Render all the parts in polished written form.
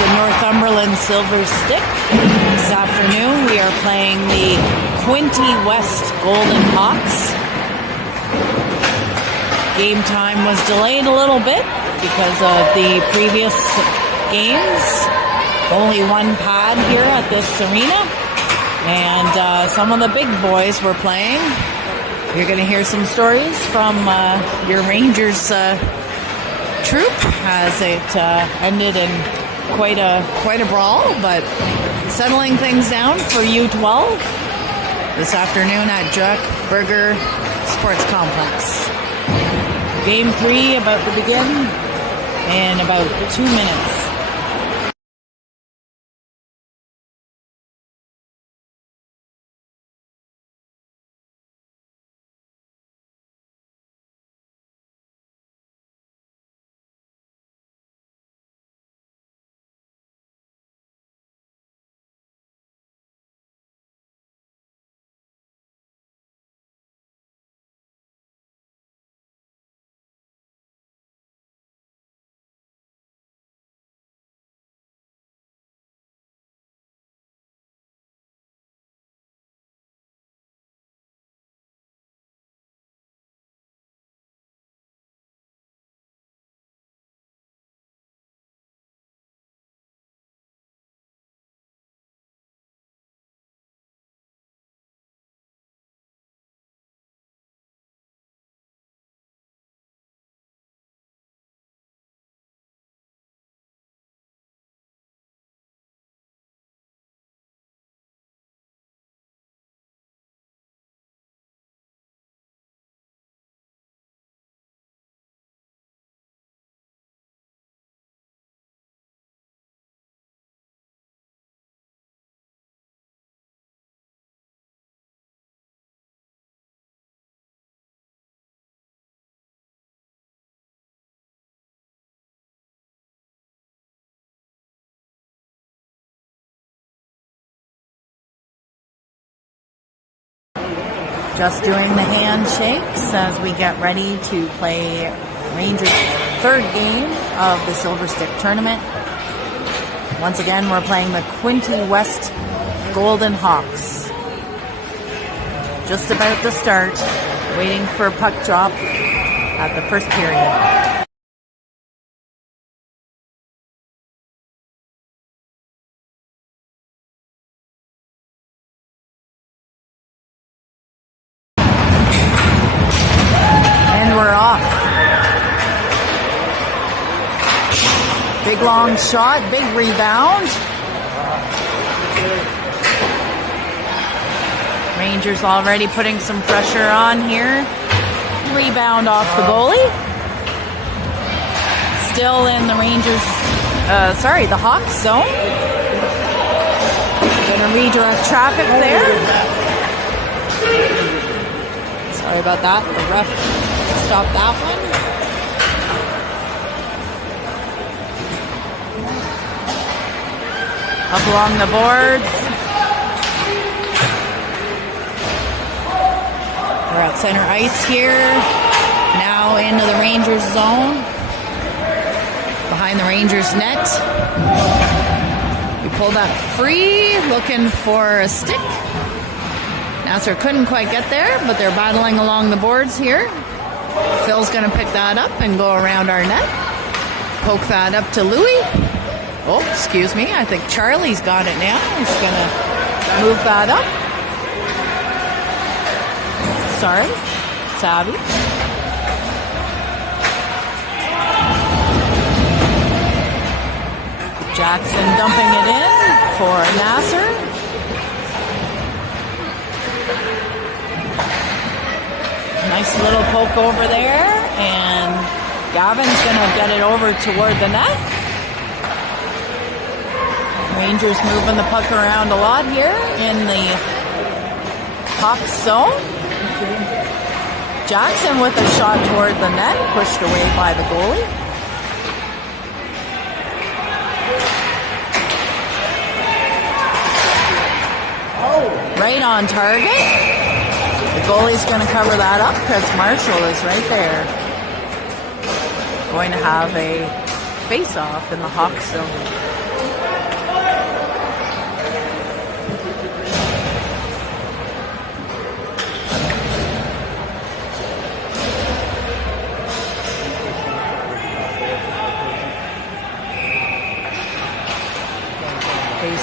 The Northumberland Silver Stick. This afternoon we are playing the Quinte West Golden Hawks. Game time was delayed a little bit because of the previous games. Only one pad here at this arena, and some of the big boys were playing. You're going to hear some stories from your Rangers troop as it ended in quite a brawl, but settling things down for U12 this afternoon at Jack Burger Sports Complex. Game 3 about to begin in about 2 minutes. Just doing the handshakes as we get ready to play Rangers' third game of the Silver Stick Tournament. Once again, we're playing the Quinte West Golden Hawks. Just about to start, waiting for a puck drop at the first period. Big long shot, big rebound. Rangers already putting some pressure on here. Rebound off the goalie. Still in the Rangers, the Hawks zone. Gonna redirect traffic there. Sorry about that, the ref stopped that one. Up along the boards. We're at center ice here. Now into the Rangers zone. Behind the Rangers net. We pulled up free, looking for a stick. Nasser couldn't quite get there, but they're battling along the boards here. Phil's going to pick that up and go around our net. Poke that up to Louis. Oh, excuse me. I think Charlie's got it now. He's going to move that up. Sorry. Savvy. Jackson dumping it in for Nasser. Nice little poke over there. And Gavin's going to get it over toward the net. Rangers moving the puck around a lot here in the Hawks zone. Jackson with a shot toward the net, pushed away by the goalie. Right on target. The goalie's going to cover that up because Marshall is right there. Going to have a face-off in the Hawks zone.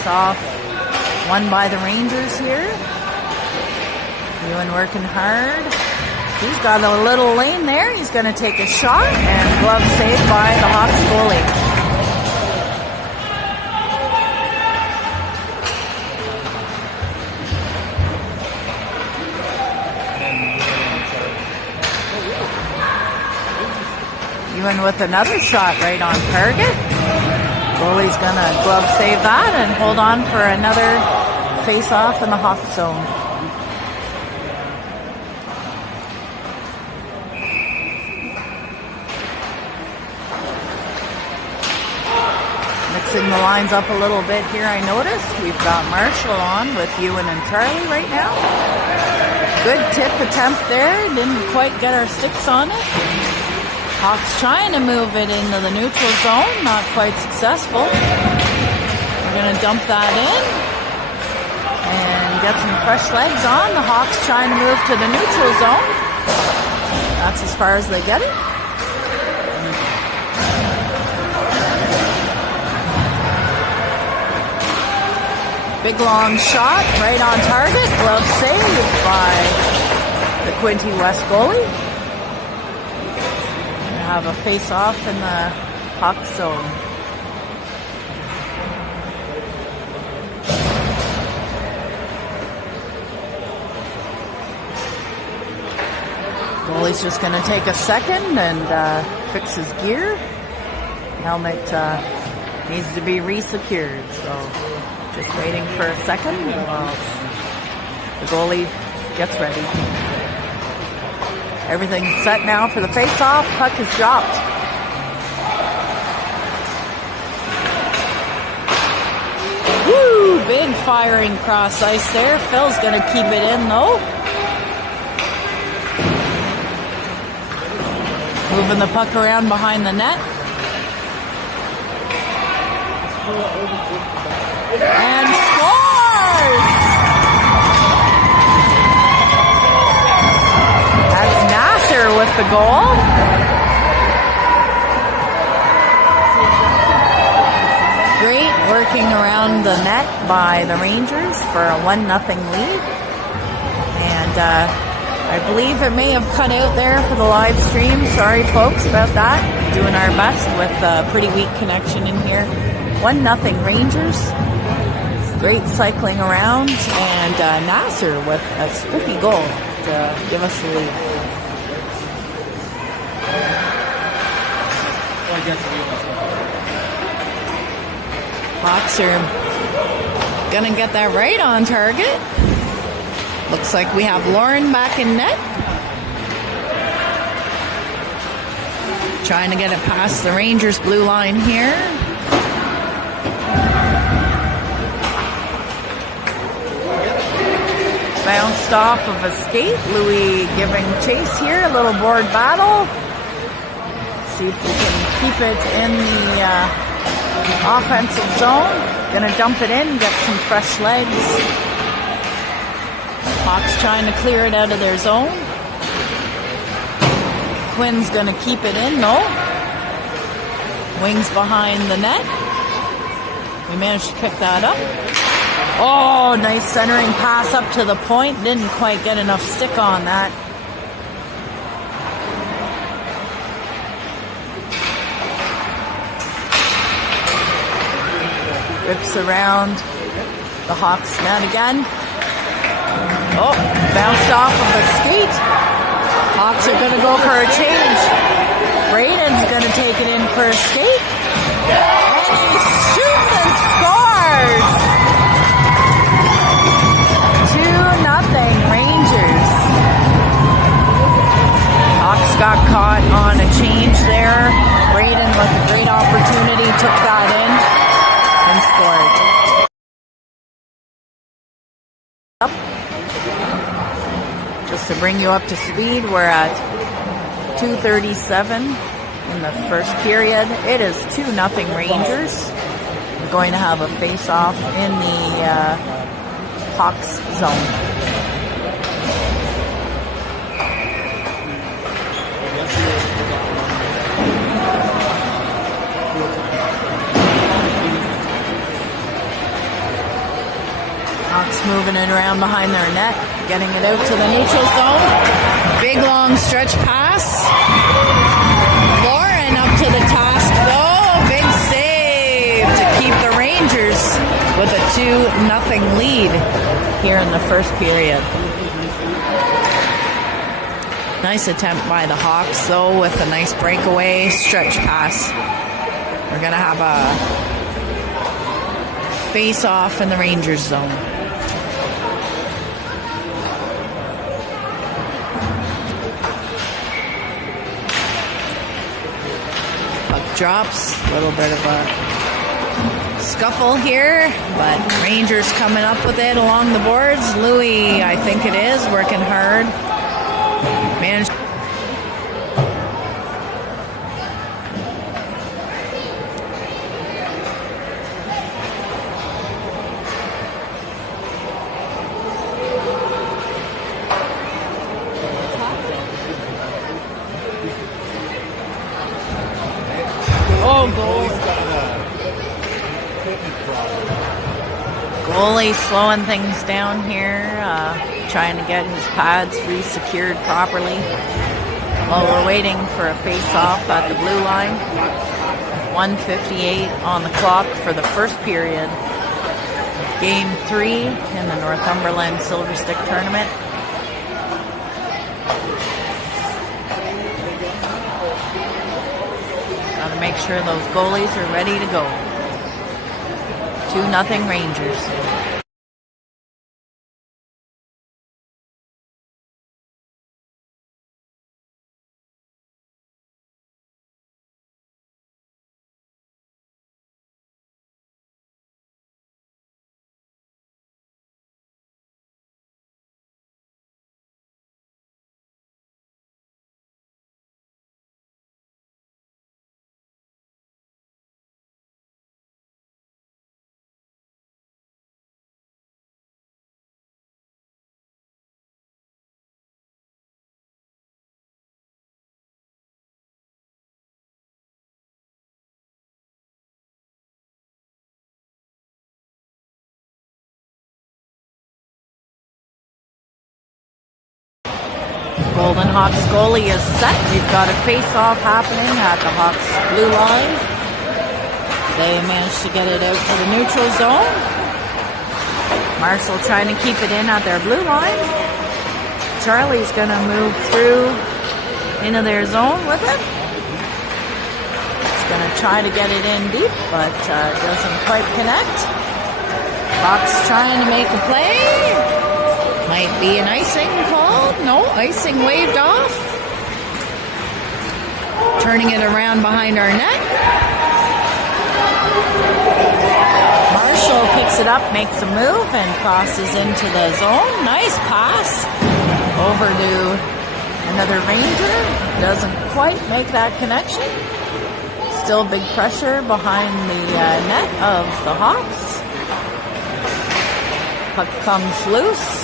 Off, won by the Rangers here. Ewan working hard. He's got a little lane there. He's going to take a shot, and glove saved by the Hawks goalie. Ewan with another shot right on target. Goalie's gonna glove save that and hold on for another face-off in the Hawk zone. Mixing the lines up a little bit here, I noticed. We've got Marshall on with Ewan and Charlie right now. Good tip attempt there. Didn't quite get our sticks on it. Hawks trying to move it into the neutral zone, not quite successful. We're going to dump that in and get some fresh legs on. The Hawks trying to move to the neutral zone. That's as far as they get it. Big long shot, right on target. Glove saved by the Quinte West goalie. Have a face-off in the Hawk zone. Goalie's just going to take a second and fix his gear. Helmet needs to be re-secured, so just waiting for a second while the goalie gets ready. Everything's set now for the face-off. Puck is dropped. Woo! Big firing cross ice there. Phil's going to keep it in, though. Moving the puck around behind the net. And scores! That's Nasser with the goal. Great working around the net by the Rangers for a 1-0 lead. And I believe it may have cut out there for the live stream. Sorry folks about that. Doing our best with a pretty weak connection in here. 1-0 Rangers. Great cycling around, and Nasser with a spiffy goal to give us the lead. Hawks are gonna get that right on target. Looks like we have Lauren back in net. Trying to get it past the Rangers blue line here. Bounced off of a skate. Louis giving chase here. A little board battle. See if we can keep it in the offensive zone. Gonna dump it in, get some fresh legs. Hawks trying to clear it out of their zone. Quinn's gonna keep it in, no. Wings behind the net. We managed to pick that up. Oh, nice centering pass up to the point. Didn't quite get enough stick on that. Rips around the Hawks net again. Oh, bounced off of a skate. Hawks are going to go for a change. Braden's going to take it in for a skate. And he shoots and scores! 2-0 Rangers. Hawks got caught on a change there. Braden with a great opportunity took that in and scored. Just to bring you up to speed, we're at 2:37 in the first period. It is 2-0 Rangers. We're going to have a face-off in the Hawks zone. Hawks moving it around behind their net, getting it out to the neutral zone. Big long stretch pass. Lauren up to the task though. Big save to keep the Rangers with a 2-0 lead here in the first period. Nice attempt by the Hawks though with a nice breakaway stretch pass. We're going to have a face-off in the Rangers zone. Drops, a little bit of a scuffle here, but Rangers coming up with it along the boards. Louis, I think it is, working hard. Managed. Goalie slowing things down here, trying to get his pads re-secured properly while we're waiting for a face-off at the blue line. 1:58 on the clock for the first period. Game 3 in the Northumberland Silver Stick Tournament. Got to make sure those goalies are ready to go. 2-0 Rangers. Golden Hawks goalie is set. We've got a face-off happening at the Hawks blue line. They managed to get it out to the neutral zone. Marshall trying to keep it in at their blue line. Charlie's going to move through into their zone with it. He's going to try to get it in deep, but doesn't quite connect. Hawks trying to make a play. Might be an icing called. No, icing waved off. Turning it around behind our net. Marshall picks it up, makes a move, and crosses into the zone. Nice pass over to another Ranger. Doesn't quite make that connection. Still big pressure behind the net of the Hawks. Puck comes loose.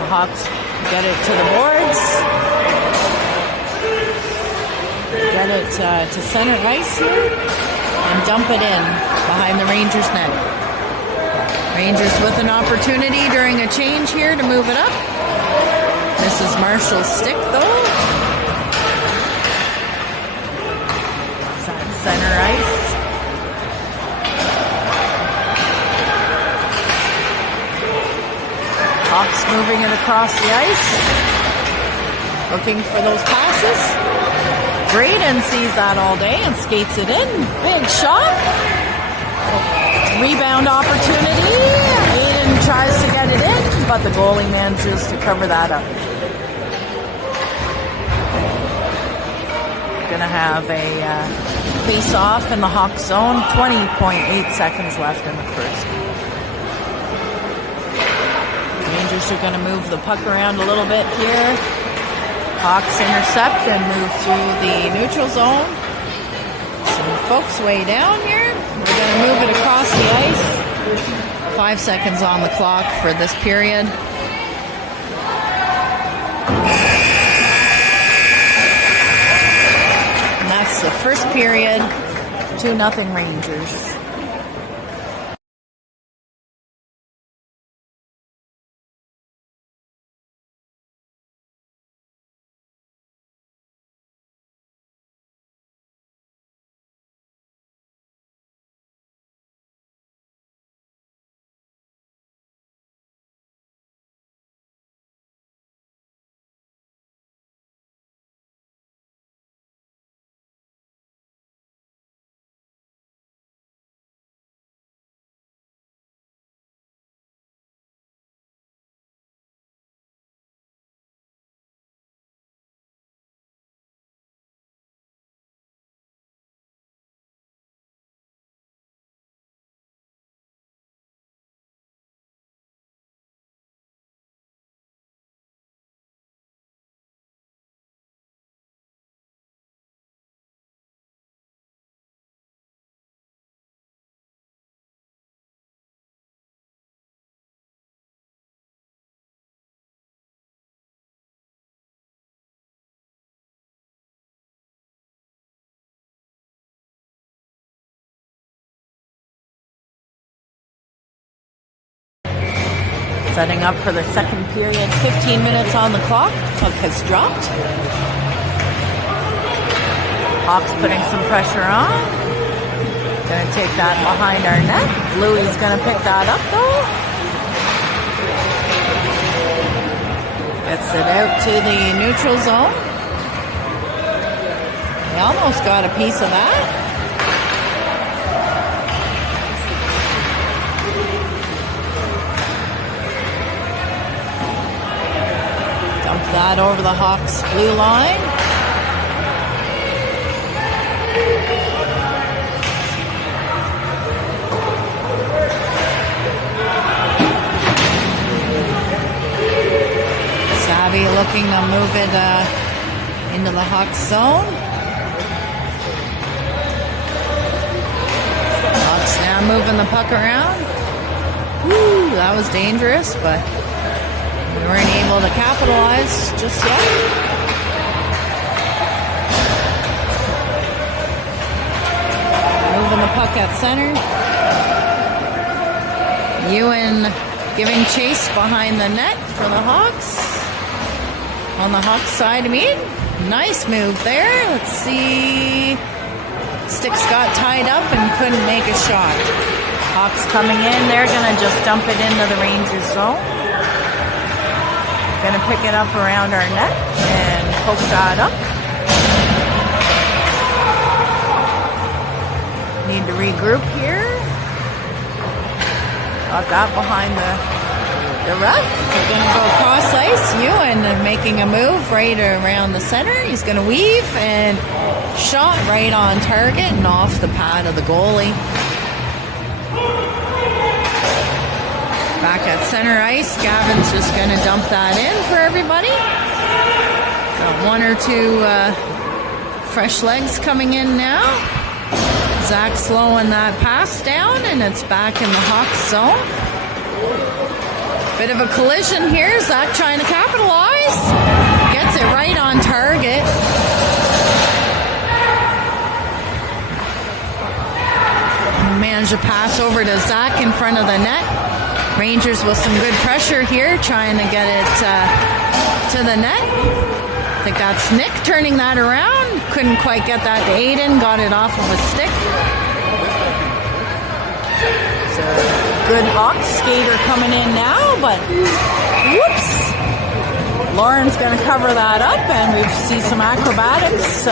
The Hawks get it to the boards. Get it to center ice here. And dump it in behind the Rangers net. Rangers with an opportunity during a change here to move it up. This is Marshall's stick though. It's at center ice. Hawks moving it across the ice. Looking for those passes. Braden sees that all day and skates it in. Big shot. Rebound opportunity. Braden tries to get it in, but the goalie manages to cover that up. Gonna have a face-off in the Hawk zone. 20.8 seconds left in the first. Rangers are gonna move the puck around a little bit here. Hawks intercept and move through the neutral zone. Some folks way down here. We're going to move it across the ice. 5 seconds on the clock for this period. And that's the first period. 2-0 Rangers. Setting up for the second period, 15 minutes on the clock. Puck has dropped. Hawks putting some pressure on. Gonna take that behind our net. Louie's gonna pick that up though. Gets it out to the neutral zone. They almost got a piece of that. That over the Hawks blue line. Savvy looking to move it into the Hawks zone. Hawks now moving the puck around. Woo, that was dangerous, but we weren't able to capitalize just yet. Moving the puck at center. Ewan giving chase behind the net for the Hawks. on the Hawks side of me. Nice move there. Let's see. Sticks got tied up and couldn't make a shot. Hawks coming in. They're going to just dump it into the Rangers zone. Going to pick it up around our net and poke that up. Need to regroup here. Got that behind the ref. We're going to go cross ice. Ewan making a move right around the center. He's going to weave and shot right on target and off the pad of the goalie. Back at center ice, Gavin's just going to dump that in for everybody. Got one or two fresh legs coming in now. Zach slowing that pass down, and it's back in the Hawks zone. Bit of a collision here. Zach trying to capitalize. Gets it right on target. Managed to pass over to Zach in front of the net. Rangers with some good pressure here, trying to get it to the net. I think that's Nick turning that around. Couldn't quite get that to Aiden. Got it off of a stick. It's a good Hawks skater coming in now, but whoops. Lauren's going to cover that up, and we see some acrobatics.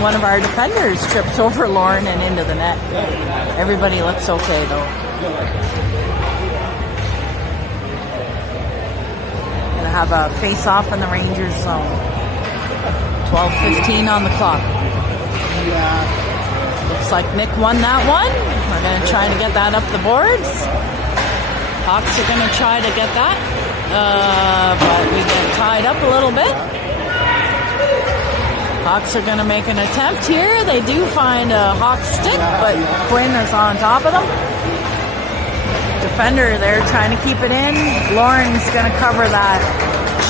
One of our defenders trips over Lauren and into the net. Everybody looks okay, though. Going to have a face-off in the Rangers zone. 12:15 on the clock. Looks like Nick won that one. We're going to try to get that up the boards. Hawks are going to try to get that. But we get tied up a little bit. Hawks are going to make an attempt here. They do find a Hawk stick, but Quinn is on top of them. Defender there trying to keep it in. Lauren's going to cover that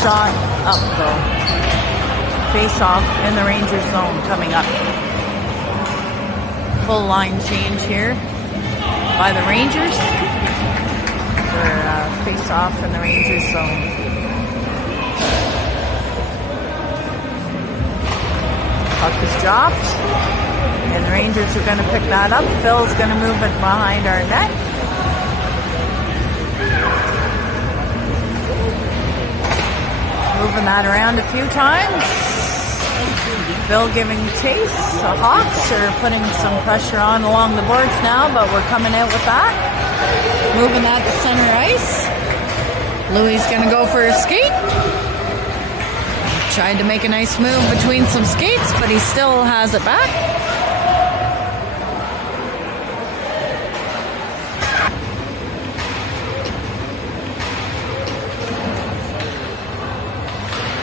shot up, though. Face off in the Rangers zone coming up. Full line change here by the Rangers. Face off in the Rangers zone. Puck is dropped, and the Rangers are going to pick that up. Phil's going to move it behind our net. Moving that around a few times. Phil giving chase. The Hawks are putting some pressure on along the boards now, but we're coming out with that. Moving that to center ice. Louis going to go for a skate. Tried to make a nice move between some skates, but he still has it back.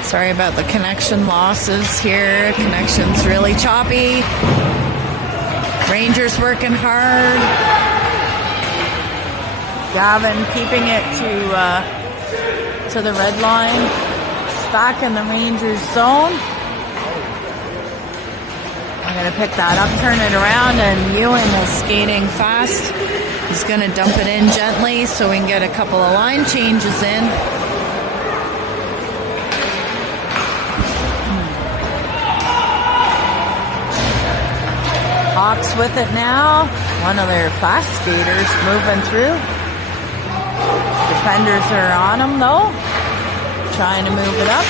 Sorry about the connection losses here. Connection's really choppy. Rangers working hard. Gavin keeping it to the red line. It's back in the Rangers zone. I'm going to pick that up, turn it around, and Ewan is skating fast. He's going to dump it in gently so we can get a couple of line changes in. Hawks with it now. One of their fast skaters moving through. Defenders are on him though. Trying to move it up.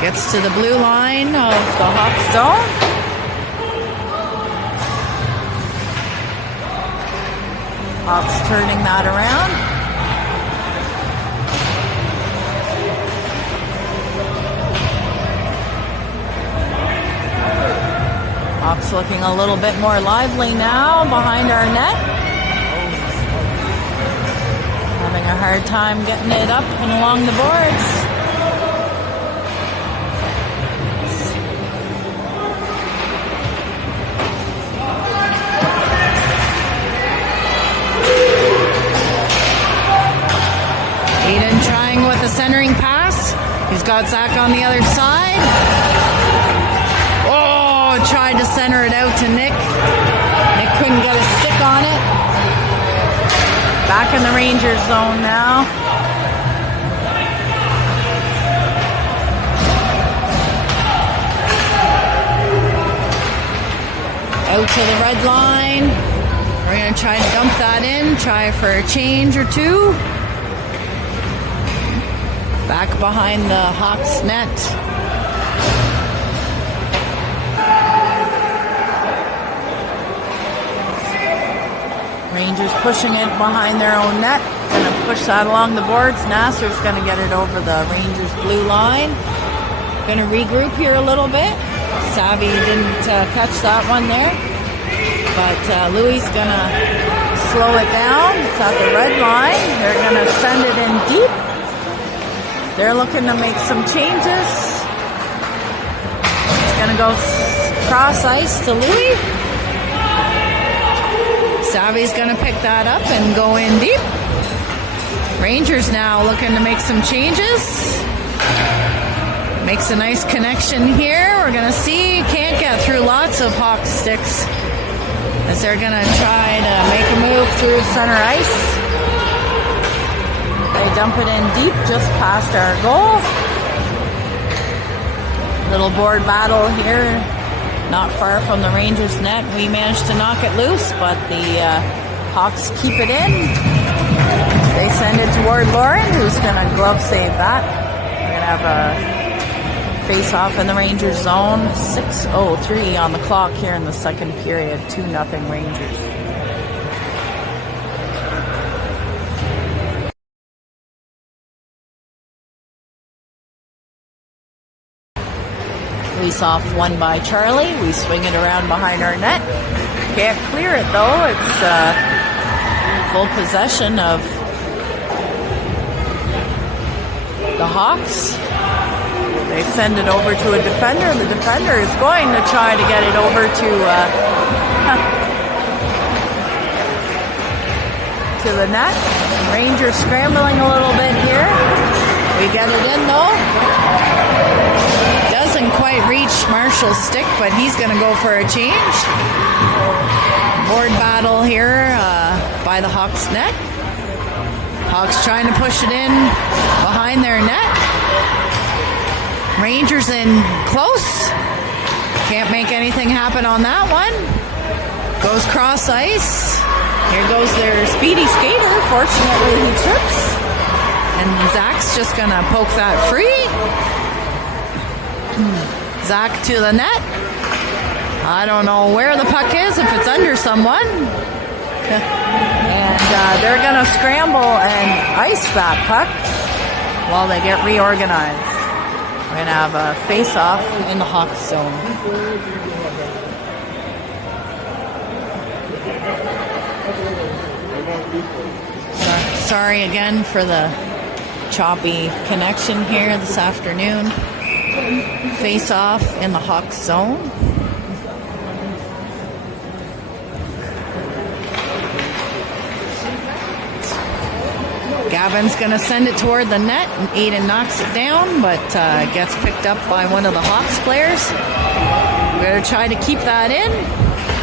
Gets to the blue line of the Hawks zone. Hawks turning that around. Hawks looking a little bit more lively now behind our net. Having a hard time getting it up and along the boards. Aiden trying with a centering pass. He's got Zach on the other side. Tried to center it out to Nick. Nick couldn't get a stick on it. Back in the Rangers zone now. the red line. We're going to try to dump that in, try for a change or two. Back behind the Hawks net. Rangers pushing it behind their own net. Going to push that along the boards. Nasser's going to get it over the Rangers blue line. Going to regroup here a little bit. Savvy didn't catch that one there. But Louis is going to slow it down. It's at the red line. They're going to send it in deep. They're looking to make some changes. It's going to go cross ice to Louis. Savvy's going to pick that up and go in deep. Rangers now looking to make some changes. Makes a nice connection here. We're going to see. Can't get through lots of Hawk sticks as they're going to try to make a move through center ice. They dump it in deep just past our goal. Little board battle here. Not far from the Rangers net. We managed to knock it loose, but the Hawks keep it in. They send it toward Lauren, who's going to glove save that. We're going to have a face-off in the Rangers zone. 6:03 on the clock here in the second period. 2-0 Rangers. Face-off won by Charlie. We swing it around behind our net. Can't clear it though. It's full possession of the Hawks. They send it over to a defender. The defender is going to try to get it over to the net. Rangers scrambling a little bit here. We get it in though. Doesn't quite reach Marshall's stick, but he's going to go for a change. Board battle here by the Hawks net. Hawks trying to push it in behind their net. Rangers in close. Can't make anything happen on that one. Goes cross ice. Here goes their speedy skater. Fortunately, he trips. And Zach's just going to poke that free. Zach to the net. I don't know where the puck is, if it's under someone. And they're going to scramble and ice that puck while they get reorganized. We're going to have a face-off in the Hawks zone. Sorry again for the choppy connection here this afternoon. Face-off in the Hawks zone. Gavin's going to send it toward the net, and Aiden knocks it down, but gets picked up by one of the Hawks players. We're going to try to keep that in.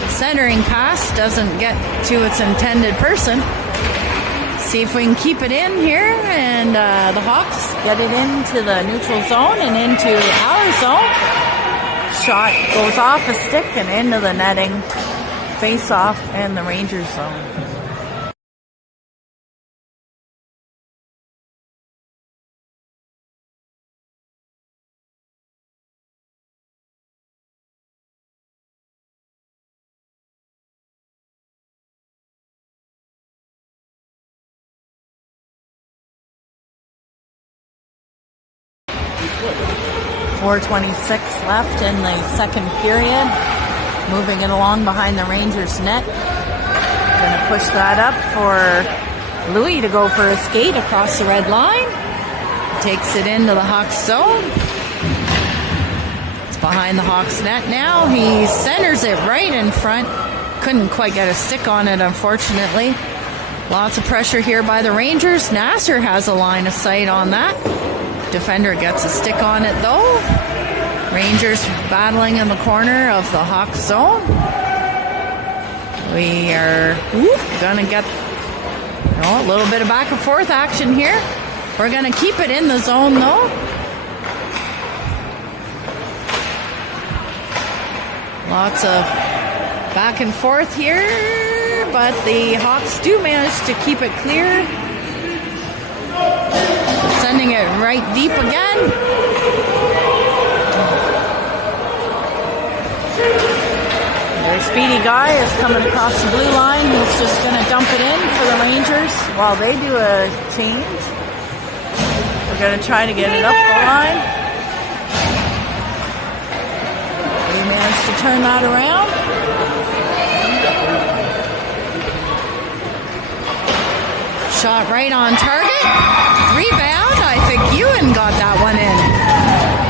Centering pass doesn't get to its intended person. See if we can keep it in here, and the Hawks get it into the neutral zone and into our zone. Shot goes off a stick and into the netting. Face off in the Rangers zone. .426 left in the second period. Moving it along behind the Rangers net. Going to push that up for Louis to go for a skate across the red line. Takes it into the Hawks zone. It's behind the Hawks net now. He centers it right in front. Couldn't quite get a stick on it, unfortunately. Lots of pressure here by the Rangers. Nasser has a line of sight on that. Defender gets a stick on it though. Rangers battling in the corner of the Hawks zone. We are gonna get a little bit of back and forth action here. We're gonna keep it in the zone though. Lots of Back and forth here, but the Hawks do manage to keep it clear. Sending it right deep again. Their speedy guy is coming across the blue line. He's just going to dump it in for the Rangers while they do a change. We're going to try to get it up the line. We managed to turn that around. Shot right on target. Rebound. I think Ewan got that one in.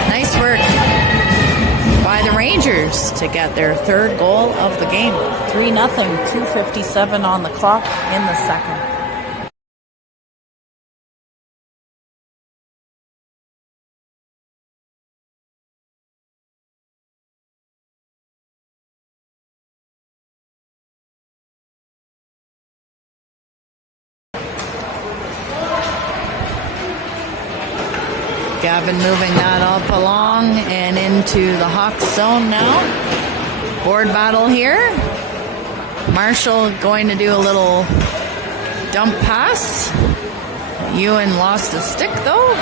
Nice work by the Rangers to get their third goal of the game. 3-0, 2:57 on the clock in the second. Gavin moving that up along and into the Hawks zone now. Board battle here. Marshall going to do a little dump pass. Ewan lost a stick though.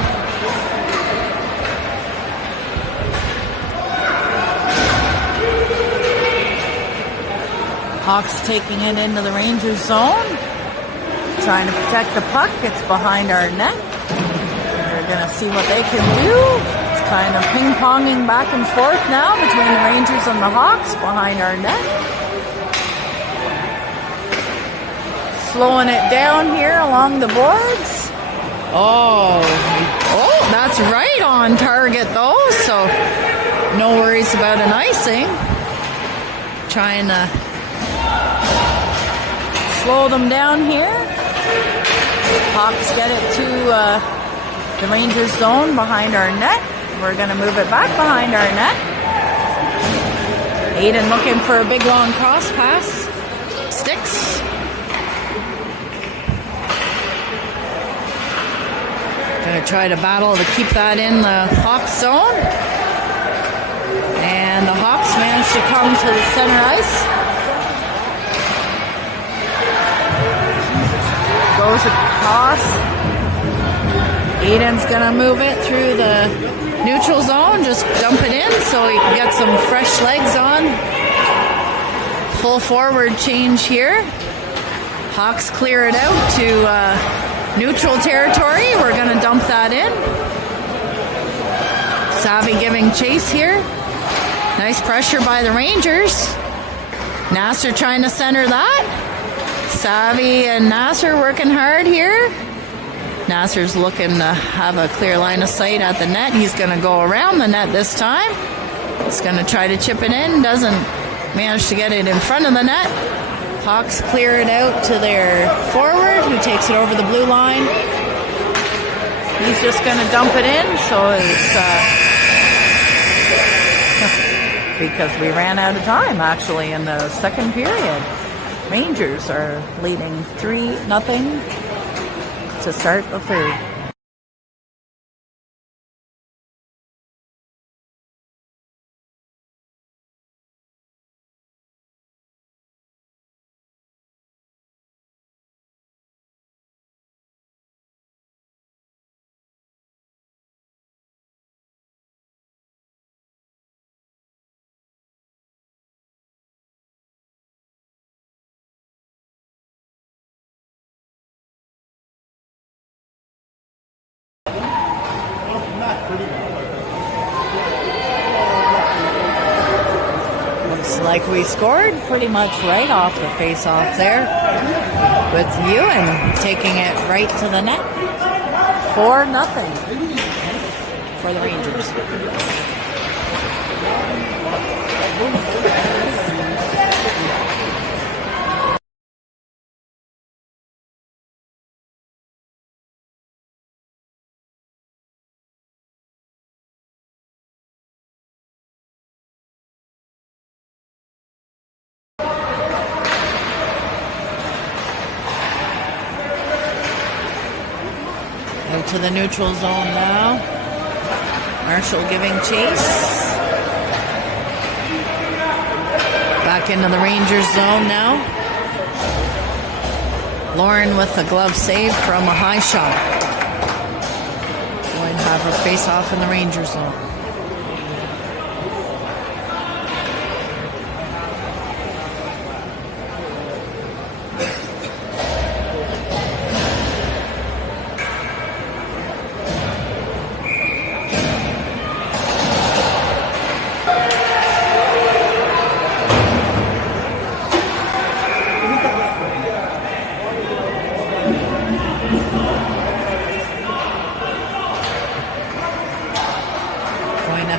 Hawks taking it into the Rangers zone. Trying to protect the puck. It's behind our net. We're going to see what they can do. It's kind of ping-ponging back and forth now between the Rangers and the Hawks behind our net. Slowing it down here along the boards. Oh, that's right on target though, so no worries about an icing. Trying to slow them down here. Hawks get it to the Rangers zone behind our net. We're going to move it back behind our net. Aiden looking for a big long cross pass. Sticks. Going to try to battle to keep that in the Hawks zone. And the Hawks manage to come to the center ice. Goes across. Aiden's going to move it through the neutral zone, just dump it in so he can get some fresh legs on. Full forward change here. Hawks clear it out to neutral territory. We're going to dump that in. Savvy giving chase here. Nice pressure by the Rangers. Nasser trying to center that. Savvy and Nasser working hard here. Nasser's looking to have a clear line of sight at the net. He's going to go around the net this time. He's going to try to chip it in. Doesn't manage to get it in front of the net. Hawks clear it out to their forward, who takes it over the blue line. He's just going to dump it in. So it's because we ran out of time, actually, in the second period. Rangers are leading 3-0. To start the third. Looks like we scored pretty much right off the face-off there, with Ewan taking it right to the net. 4-0 for the Rangers. To the neutral zone now. Marshall giving chase. Back into the Rangers zone now. Lauren with a glove save from a high shot. Going to have her face off in the Rangers zone.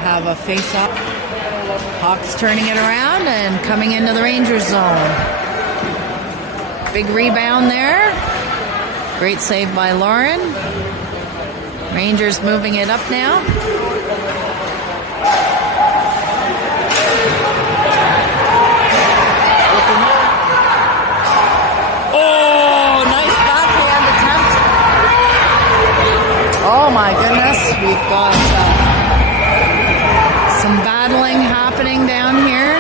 Have a face-up. Hawks turning it around and coming into the Rangers zone. Big rebound there. Great save by Lauren. Rangers moving it up now. Oh, nice backhand attempt. Oh my goodness, we've got some battling happening down here.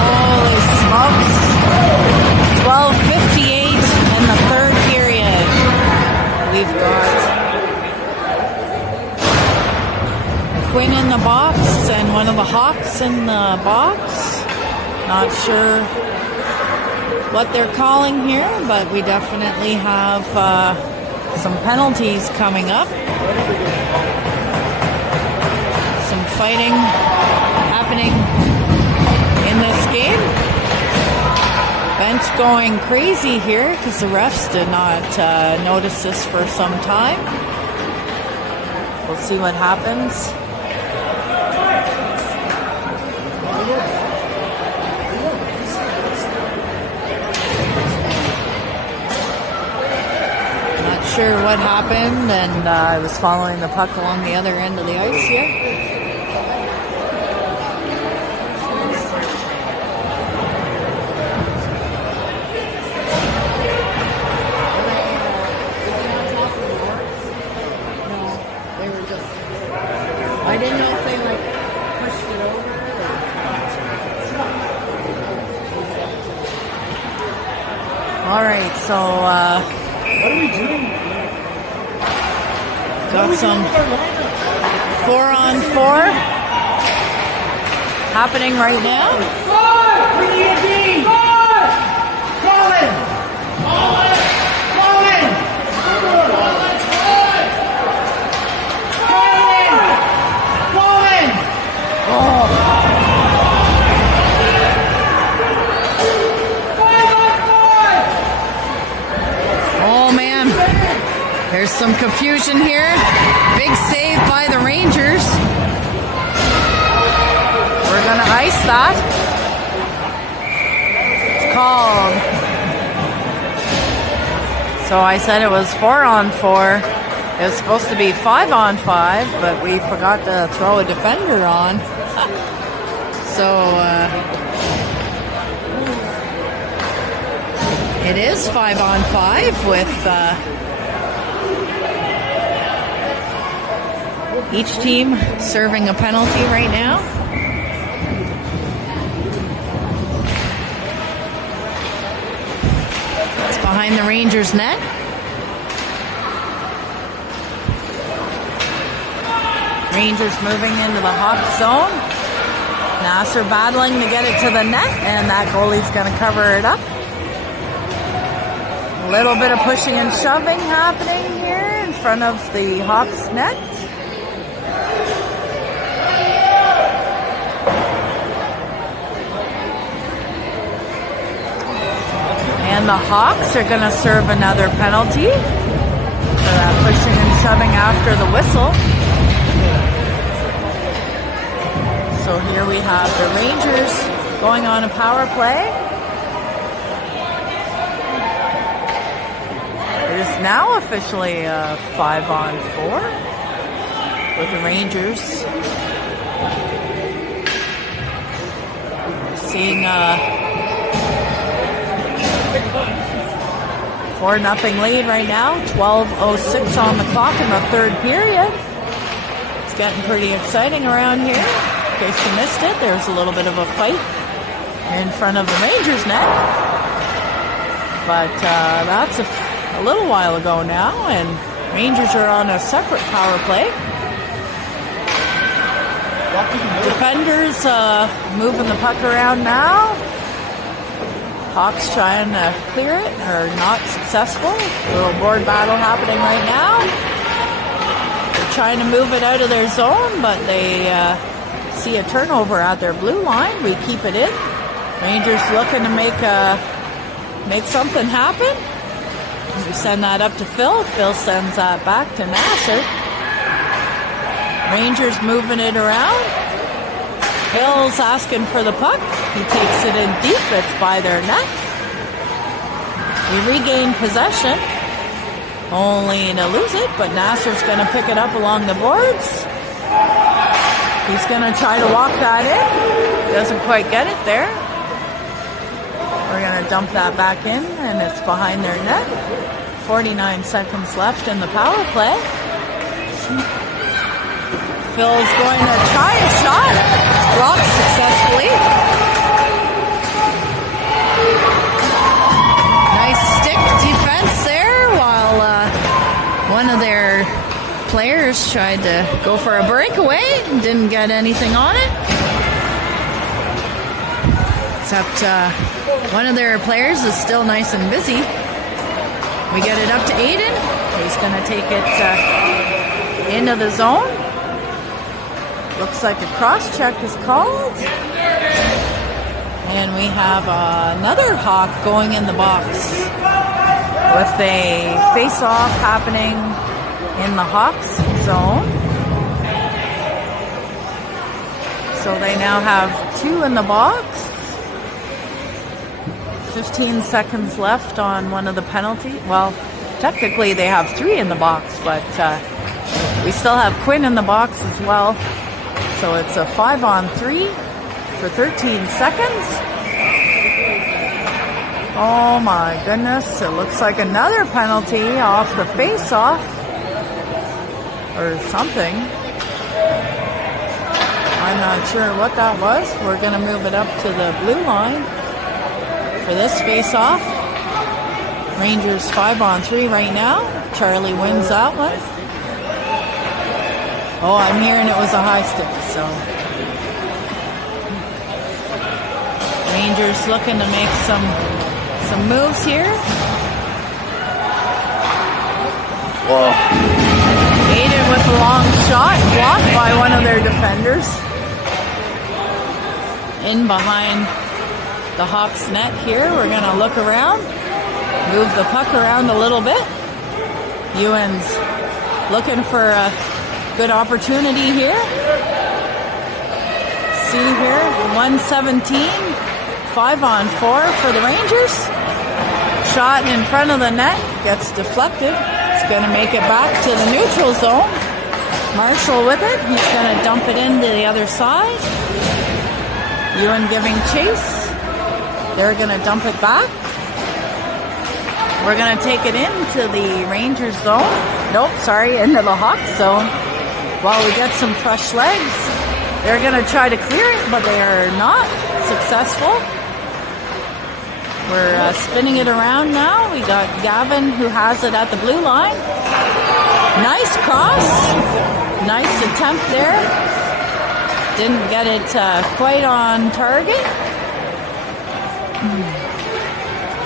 Holy smokes. 12:58 in the third period. We've got Quinte in the box and one of the Hawks in the box. Not sure what they're calling here, but we definitely have some penalties coming up. Some fighting happening in this game. Bench going crazy here because the refs did not notice this for some time. We'll see what happens. Sure what happened, and I was following the puck along the other end of the ice here. They were just, I didn't know if they like pushed it over or... All right, so what are we doing? Got some 4-on-4 happening right now. Oh man. There's some confusion here. Big save by the Rangers. We're going to ice that. It's called. So I said it was 4-on-4. It was supposed to be 5-on-5, but we forgot to throw a defender on. So it is 5-on-5 with each team serving a penalty right now. It's behind the Rangers net. Rangers moving into the Hawk zone. Nasser battling to get it to the net, and that goalie's going to cover it up. A little bit of pushing and shoving happening here in front of the Hawks net. And the Hawks are going to serve another penalty for that pushing and shoving after the whistle. So here we have the Rangers going on a power play. It is now officially a 5-on-4 with the Rangers Seeing 4-0 lead right now. 12:06 on the clock in the third period. It's getting pretty exciting around here. In case you missed it, there's a little bit of a fight in front of the Rangers net. But that's a little while ago now, and Rangers are on a separate power play. Defenders moving the puck around now. Hawks trying to clear it, are not successful. A little board battle happening right now. They're trying to move it out of their zone, but they see a turnover at their blue line. We keep it in. Rangers looking to make something happen. We send that up to Phil. Phil sends that back to Nasser. Rangers moving it around. Phil's asking for the puck. He takes it in deep. It's by their net. We regain possession. Only to lose it, but Nasser's going to pick it up along the boards. He's going to try to walk that in. Doesn't quite get it there. We're going to dump that back in, and it's behind their net. 49 seconds left in the power play. Phil's going to try a shot. It's blocked successfully. Nice stick defense there while one of their players tried to go for a breakaway and didn't get anything on it. Except one of their players is still nice and busy. We get it up to Aiden. He's going to take it into the zone. Looks like a cross-check is called. And we have another Hawk going in the box with a face-off happening in the Hawks zone. So they now have 2 in the box. 15 seconds left on one of the penalties. Well, technically they have 3 in the box, but we still have Quinte in the box as well. So it's a 5-on-3 for 13 seconds. Oh my goodness, it looks like another penalty off the face-off or something. I'm not sure what that was. We're going to move it up to the blue line for this face-off. Rangers 5-on-3 right now. Charlie wins that one. Oh, I'm hearing it was a high stick, so. Rangers looking to make some moves here. Whoa. Aiden with a long shot, blocked by one of their defenders. In behind the Hawks net here. We're going to look around, move the puck around a little bit. Ewan's looking for a good opportunity here. See here, 117, 5-on-4 for the Rangers. Shot in front of the net, gets deflected. It's going to make it back to the neutral zone. Marshall with it. He's going to dump it into the other side. Ewan giving chase. They're going to dump it back. We're going to take it into the Rangers zone. Nope, sorry, into the Hawks zone. While we get some fresh legs, they're going to try to clear it, but they are not successful. We're spinning it around now. We got Gavin who has it at the blue line. Nice cross. Nice attempt there. Didn't get it quite on target.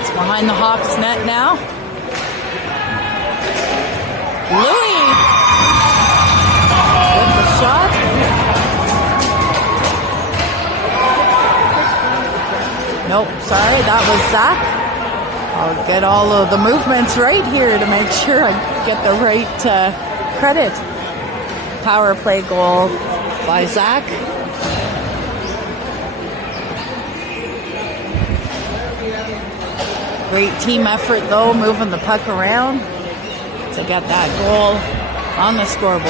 It's behind the Hawks net now. Louis with the shot. Nope, sorry, that was Zach. I'll get all of the movements right here to make sure I get the right credit. Power play goal by Zach. Great team effort though, moving the puck around to get that goal on the scoreboard.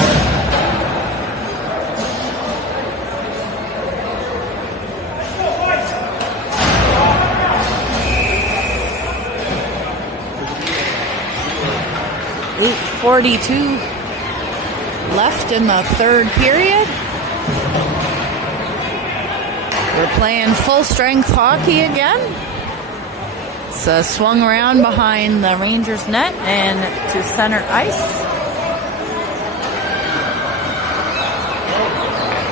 2:42 left in the third period. We're playing full strength hockey again. It's swung around behind the Rangers net and to center ice.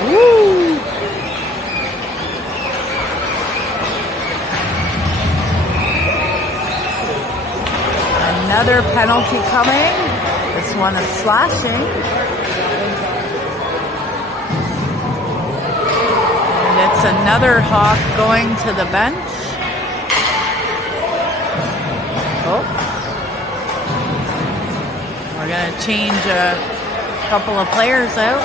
Woo! Another penalty coming. This one is slashing. And it's another Hawk going to the bench. Oh. We're going to change a couple of players out.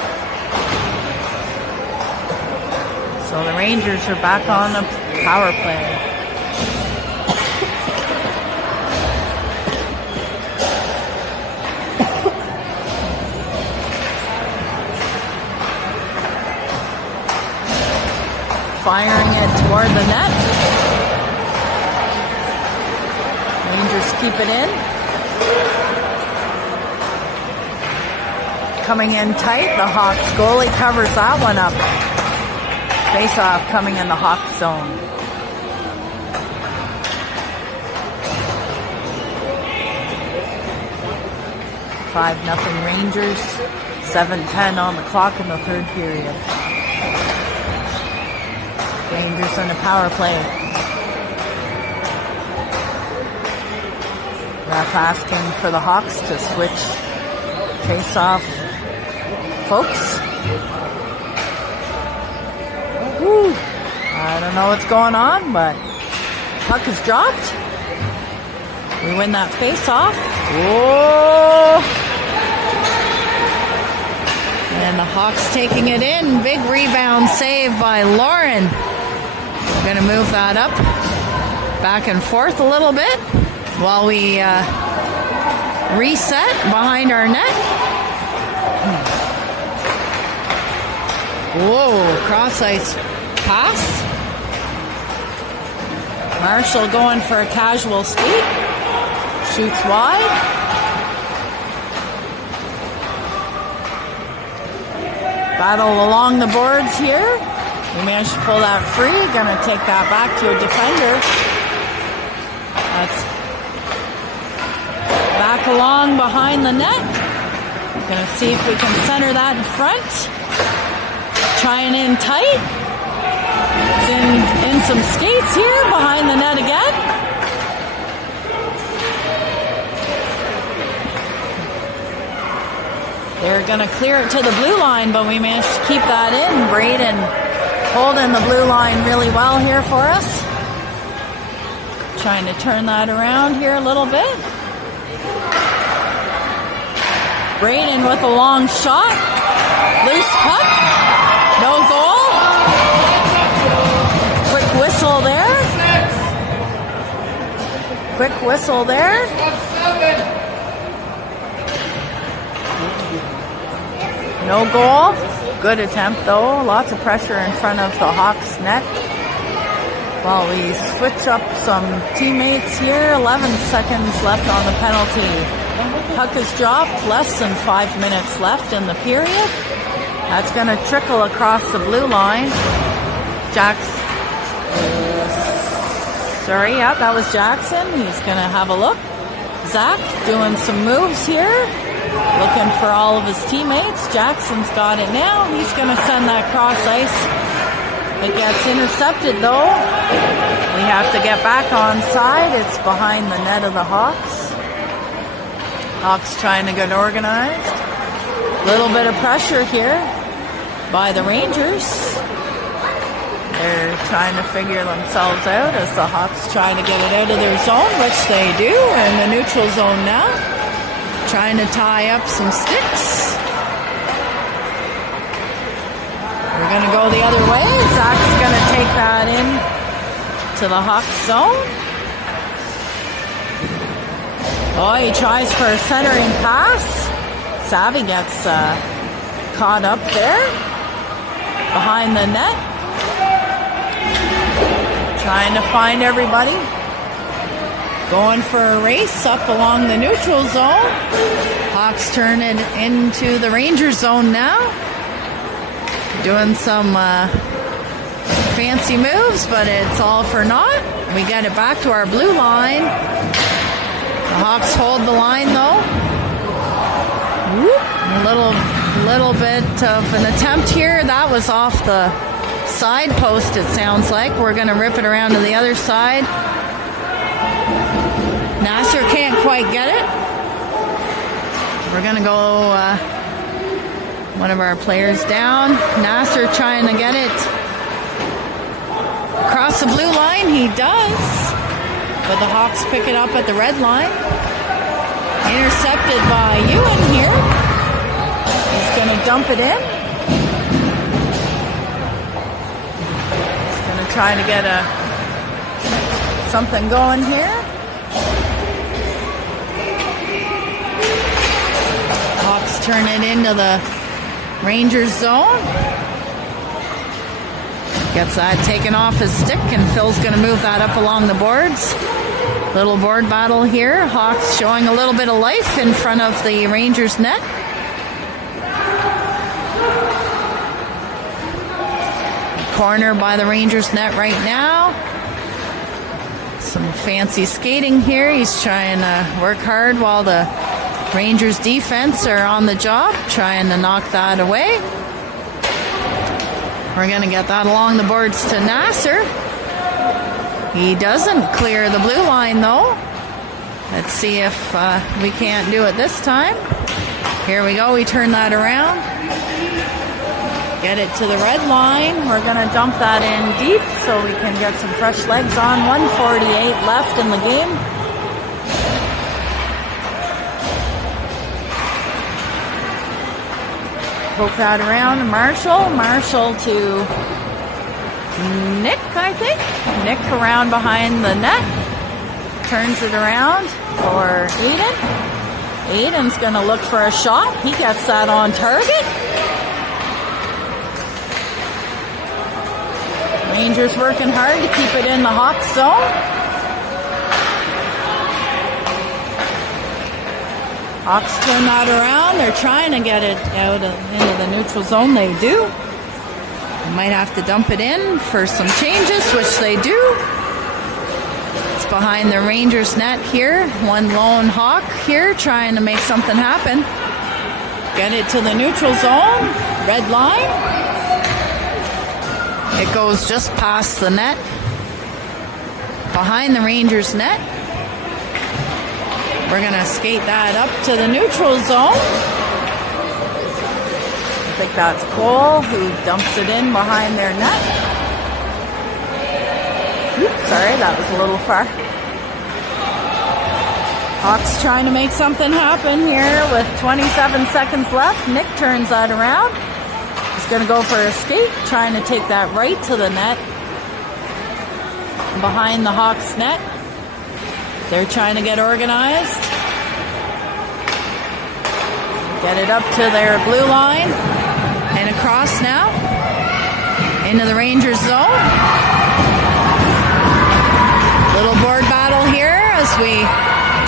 So the Rangers are back on the power play. Firing it toward the net. Rangers keep it in. Coming in tight. The Hawks goalie covers that one up. Face-off coming in the Hawks zone. $5-0 Rangers. 7:10 on the clock in the third period. Rangers on the power play. Ref asking for the Hawks to switch face-off folks. Woo. I don't know what's going on, but puck is dropped. We win that face-off. Whoa! And the Hawks taking it in. Big rebound save by Lauren. We're going to move that up back and forth a little bit while we reset behind our net. Whoa, cross-ice pass. Marshall going for a casual skate. Shoots wide. Battle along the boards here. We managed to pull that free. Gonna take that back to a defender. That's back along behind the net. Gonna see if we can center that in front. Trying in tight. It's in some skates here behind the net again. They're going to clear it to the blue line, but we managed to keep that in. Braden holding the blue line really well here for us. Trying to turn that around here a little bit. Braden with a long shot. Loose puck. No goal. Quick whistle there. Quick whistle there. No goal. Good attempt though. Lots of pressure in front of the Hawks net. While we switch up some teammates here. 11 seconds left on the penalty. Puck is dropped. Less than 5 minutes left in the period. That's going to trickle across the blue line. That was Jackson. He's going to have a look. Zach doing some moves here. Looking for all of his teammates. Jackson's got it now. He's going to send that cross ice. It gets intercepted though. We have to get back on side. It's behind the net of the Hawks. Hawks trying to get organized. Little bit of pressure here by the Rangers. They're trying to figure themselves out as the Hawks try to get it out of their zone, which they do. We're in the neutral zone now. Trying to tie up some sticks. We're going to go the other way. Zach's going to take that in to the Hawks zone. Oh, he tries for a centering pass. Savvy gets caught up there behind the net. Trying to find everybody. Going for a race up along the neutral zone. Hawks turn it into the Rangers zone now. Doing some fancy moves, but it's all for naught. We get it back to our blue line. The Hawks hold the line though. A little bit of an attempt here. That was off the side post, it sounds like. We're going to rip it around to the other side. Nasser can't quite get it. We're going to go one of our players down. Nasser trying to get it across the blue line. He does. But the Hawks pick it up at the red line. Intercepted by Ewan here. He's going to dump it in. He's going to try to get something going here. Hawks turn it into the Rangers zone. Gets that taken off his stick, and Phil's going to move that up along the boards. Little board battle here. Hawks showing a little bit of life in front of the Rangers net. Corner by the Rangers net right now. Some fancy skating here. He's trying to work hard while the Rangers defense are on the job, trying to knock that away. We're going to get that along the boards to Nasser. He doesn't clear the blue line though. Let's see if we can't do it this time. Here we go. We turn that around. Get it to the red line. We're going to dump that in deep so we can get some fresh legs on. 1:48 left in the game. Poke that around to Marshall. Marshall to Nick, I think. Nick around behind the net. Turns it around for Aiden. Aiden's going to look for a shot. He gets that on target. Rangers working hard to keep it in the Hawks zone. Hawks turn that around. They're trying to get it out into the neutral zone. They do. They might have to dump it in for some changes, which they do. It's behind the Rangers net here. One lone Hawk here trying to make something happen. Get it to the neutral zone. Red line. It goes just past the net. Behind the Rangers net. We're going to skate that up to the neutral zone. I think that's Cole who dumps it in behind their net. Oops, sorry, that was a little far. Hawks trying to make something happen here with 27 seconds left. Nick turns that around. He's going to go for a skate, trying to take that right to the net. Behind the Hawks net. They're trying to get organized. Get it up to their blue line. And across now. Into the Rangers zone. Little board battle here as we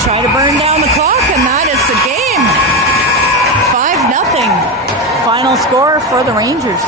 try to burn down the clock. And that is the game. 5-0. Final score for the Rangers.